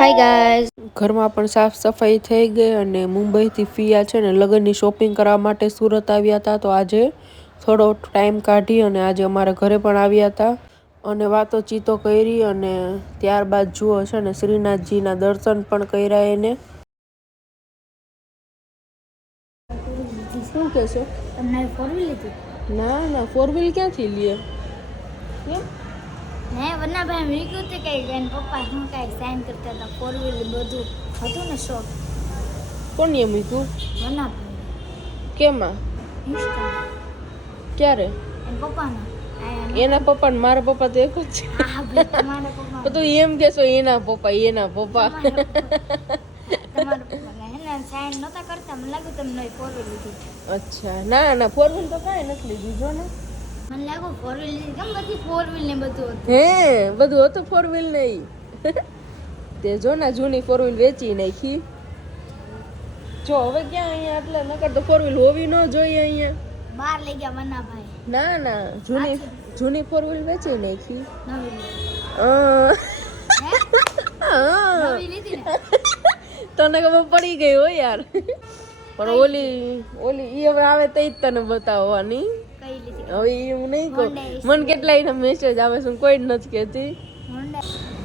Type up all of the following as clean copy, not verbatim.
Hi guys, ઘરમાં પણ સાફ સફાઈ થઈ ગઈ અને મુંબઈથી ફિયા છે ને લગ્નની શોપિંગ કરવા માટે સુરત આવ્યા હતા. તો આજે થોડો ટાઈમ કાઢી અને આજે અમારા ઘરે પણ આવ્યા હતા અને વાતોચીતો કરી અને ત્યારબાદ જુઓ છે ને શ્રીનાથજીના દર્શન પણ કર્યા એને. શું કહેશો? તમને ફોર વ્હીલ લીધી? ના ના, ફોર વ્હીલ ક્યાંથી લઈએ? કેમ? મેં વન્નાભાઈ મીક્યું હતું કે એના પપ્પા શું કાંઈ સાઇન કરતા હતા, ફોર વ્હીલ બધું હતું ને શોખ. કોને મૂક્યું? વન્નાભાઈ. કેમાં? ઇન્સ્ટા. ક્યારે? એના પપ્પાના. એના પપ્પા ને મારા પપ્પા તો એક જ છે. હા ભાઈ, તમારા પપ્પા. તો એમ કેશો એના પપ્પા. તમારા પપ્પા એને સાઇન નહોતા કરતા, મને લાગ્યું તમને ફોર વ્હીલ લીધી. અચ્છા, ના ના, ફોર વ્હીલ તો કાંઈ નથી લીધી જો ને. મને લાગ્યું ફોર વ્હીલ લીધી, કેમ બધી ફોર વ્હીલ ને બધું હતું. હે, બધું હતું ફોર વ્હીલ ને ઈ. તે જો ને જૂની ફોર વ્હીલ વેચી નાખી. જો હવે ક્યાં અહીંયા એટલે નકર તો ફોર વ્હીલ હોવી ન જોઈએ અહીંયા. બહાર લઈ ગયા વન્નાભાઈ. ના ના, જૂની ફોર વ્હીલ વેચી નાખી. નવી લીધી. નવી લીધી ને? તને ખબર પડી ગઈ હો યાર. પણ ઓલી ઈ હવે આવે તો જ તને બતાવવાની. કઈ લીધી? હવે હું નહીં કહું. મને કેટલા એના મેસેજ આવે છે, કોઈ જ નથી કહેતી.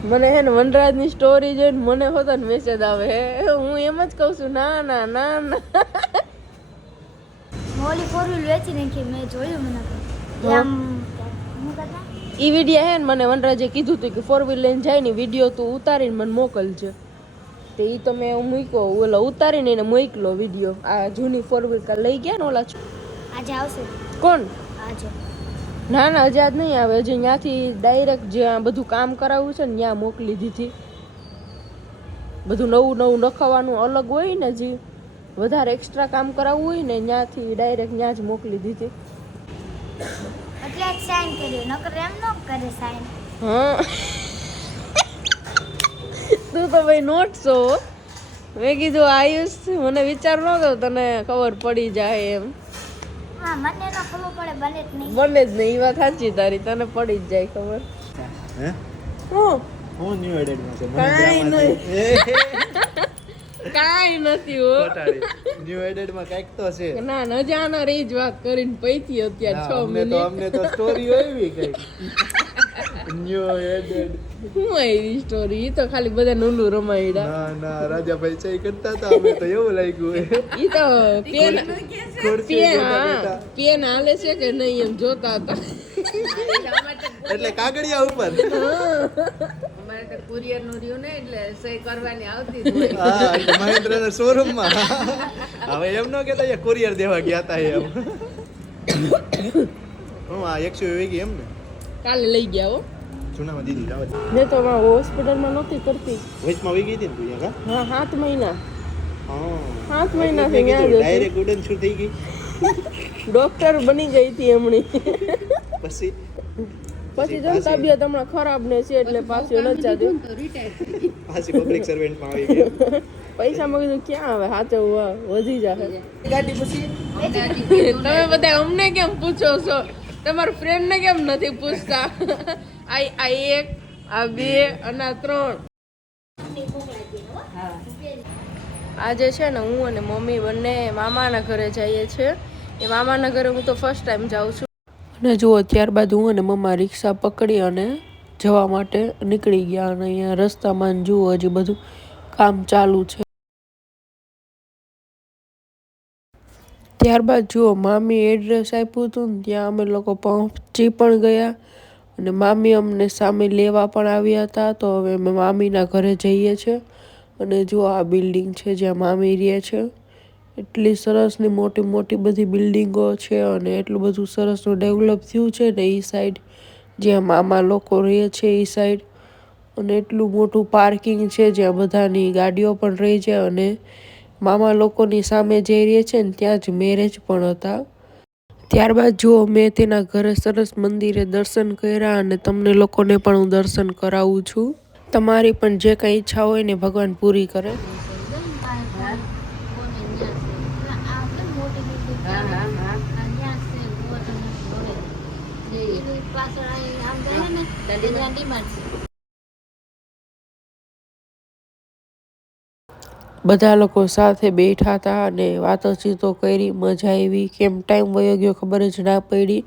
મને હે ને વનરાજની સ્ટોરી જોઈને મને હોતા ને મેસેજ આવે હે, હું એમ જ કહું છું ના ના ના ના. ઓલી ફોર વ્હીલ વેચી નાખી, મેં જોયું. મને ઈ વિડીયો હે ને મને વનરાજે કીધું હતું કે ફોર વ્હીલ લઈને જાય ને વિડીયો તું ઉતારીને મને મોકલજે. તો ઈ તો મેં મૂક્યો, ઓલા ઉતારીને એને મોકલો વિડીયો. આ જૂની ફોર વ્હીલ કા લઈ ગયા ને ઓલા. આજે આવશે. કોણ? આજે. ના ના, હજી આજ નહીં આવે. હજી ત્યાંથી ડાયરેક્ટ જ્યાં બધું કામ કરાવવું છે ને ત્યાં મોકલી દીધી. બધું નવું નવું નખાવાનું અલગ હોય ને, જે વધારે એક્સ્ટ્રા કામ કરાવવું હોય ને ત્યાંથી ડાયરેક્ટ ત્યાં જ મોકલી દીધી. એટલે એક સાઇન કર્યું, નકર એમ ન કરે સાઇન. હા. તું તો ભાઈ નોટ છો. મેં કીધું આયુષ, મને વિચાર નહોતો તને ખબર પડી જાય એમ. હા, મને ન ખબર પડે, બને જ નહીં. બને જ નહીં, એ વાત સાચી તારી. તને પડી જ જાય ખબર. હે? હું ન્યુ એડેડમાં છે. કાંઈ નહીં. કાંઈ નથી હો. ન્યુ એડેડમાં કાંઈક તો છે. ના નજાના રહી જ વાત કરીને પૈથી અત્યારે 6 મિનિટ. અમને તો સ્ટોરી આવી કઈક. New added. શું આવી સ્ટોરી? ઈ તો ખાલી બધા નુલું રમાઈડા. ના ના, રાજાભાઈ ચઈ કરતા હતા, અમે તો એવું લાગ્યું. ઈ તો પેન હાલે છે કે નહીં એમ જોતા હતા. એટલે કાગળિયા ઉપર. અમારે તો કુરિયર નું રહ્યું ને, એટલે સહી કરવાની આવતી જ હોય. હા, મહેન્દ્રના શોરૂમમાં. હવે એમ ન કહેતા કુરિયર દેવા ગયા હતા એમ. હું આ 100 વેગી એમ ને કાલે લઈ ગયા હો. જૂનામાં દીધી જાવ. મેં તો હોસ્પિટલમાં નહોતી કરતી. વચમાં વેગી હતી ને તું યાર? હા, 7 મહિના. હા, 7 મહિના થી ત્યાં જ ડાયરેક્ટ ઉડન છૂટ થઈ ગઈ. ડોક્ટર બની ગઈ હતી એમણી. પછી જો તબિયત હમણાં ખરાબ ને છે એટલે પાછું ન ચાલ્યું. પાછી પબ્લિક સર્વેન્ટમાં આવી ગઈ. પૈસા માં કીધું ક્યાં આવે, હાથે વધી જશે. ગાડી પછી તમે બધા અમને કેમ પૂછો છો? તમારા ફ્રેન્ડ ને કેમ નથી પૂછતા? આ 1, આ 2 અને આ 3. આજે છે ને હું અને મમ્મી બંને મામાના ઘરે જઈએ છીએ. એ મામાના ઘરે હું તો ફર્સ્ટ ટાઈમ જાઉં છું. અને જુઓ, ત્યારબાદ હું અને મમ્મા રિક્ષા પકડી અને જવા માટે નીકળી ગયા. અને અહીંયા રસ્તામાં જુઓ હજી બધું કામ ચાલુ છે. ત્યારબાદ જુઓ, મામી એડ્રેસ આપ્યું હતું ને ત્યાં અમે લોકો પહોંચી પણ ગયા. અને મામી અમને સામે લેવા પણ આવ્યા હતા. તો હવે અમે મામીના ઘરે જઈએ છીએ. અને જુઓ, આ બિલ્ડિંગ છે જ્યાં મામી રહે છે. એટલી સરસની મોટી મોટી બધી બિલ્ડિંગો છે અને એટલું બધું સરસનું ડેવલપ થયું છે ને એ સાઈડ જ્યાં મામા લોકો રહે છે એ સાઈડ. અને એટલું મોટું પાર્કિંગ છે જ્યાં બધાની ગાડીઓ પણ રહી છે. અને મામા લોકોની સામે જે રહે છે ને ત્યાં જ મેરેજ પણ હતા. ત્યારબાદ જુઓ, મેં તેના ઘરે સરસ મંદિરે દર્શન કર્યા અને તમને લોકોને પણ હું દર્શન કરાવું છું. તમારી પણ જે કંઈ ઈચ્છા હોય ને ભગવાન પૂરી કરે. પાછળ આમ ને બધા લોકો સાથે બેઠા હતા અને વાતચીતો કરી, મજા આવી. કેમ ટાઈમ વયો ગયો ખબર જ ના પડી.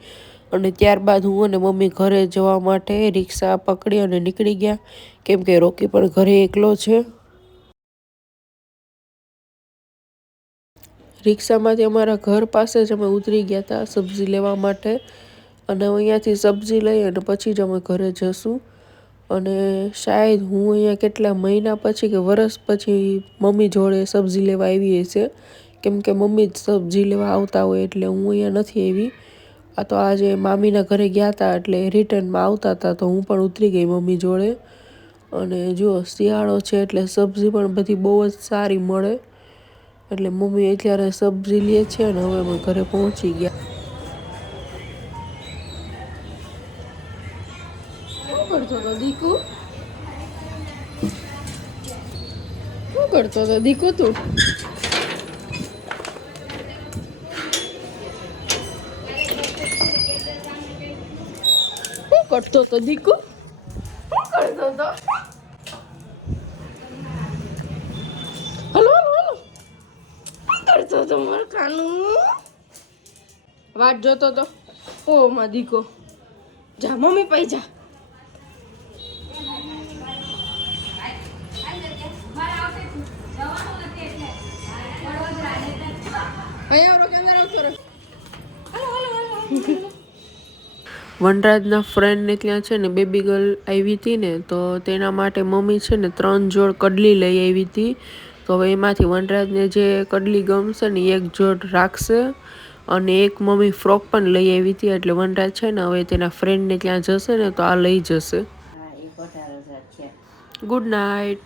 અને ત્યારબાદ હું અને મમ્મી ઘરે જવા માટે રિક્ષા પકડી અને નીકળી ગયા, કેમ કે રોકી પણ ઘરે એકલો છે. રિક્ષામાંથી અમારા ઘર પાસે જ અમે ઉતરી ગયા હતા સબ્જી લેવા માટે, અને અહીંયાથી સબ્જી લઈ અને પછી જ અમે ઘરે જશું. અને શાયદ હું અહીંયા કેટલા મહિના પછી કે વરસ પછી મમ્મી જોડે સબ્જી લેવા આવી હશે, કેમ કે મમ્મી જ સબ્જી લેવા આવતા હોય એટલે હું અહીંયા નથી આવી. આ તો આજે મામીના ઘરે ગયા હતા એટલે રિટર્નમાં આવતા હતા તો હું પણ ઉતરી ગઈ મમ્મી જોડે. અને જો શિયાળો છે એટલે સબ્જી પણ બધી બહુ જ સારી મળે, એટલે મમ્મી અત્યારે સબ્જી લે છે અને હવે અમે ઘરે પહોંચી ગયા. શું કરતો હતો દીકુ? શું કરતો હતો દીકુ તું? શું કરતો હતો દીકુ? શું કરતો હતો? હલો હલો હલો, શું કરતો હતો મારો કાનું? વાટ જોતો હતો. ઓ માં દીકો, જા મમ્મી પાઈ જા. વનરાજના ફ્રેન્ડને ત્યાં છે ને બેબી ગર્લ આવી હતી ને, તો તેના માટે મમ્મી છે ને 3 જોડ કડલી લઈ આવી હતી. તો હવે એમાંથી વનરાજને જે કડલી ગમશે ને એક જોડ રાખશે, અને એક મમ્મી ફ્રોક પણ લઈ આવી હતી. એટલે વનરાજ છે ને હવે તેના ફ્રેન્ડને ત્યાં જશે ને તો આ લઈ જશે. Good night.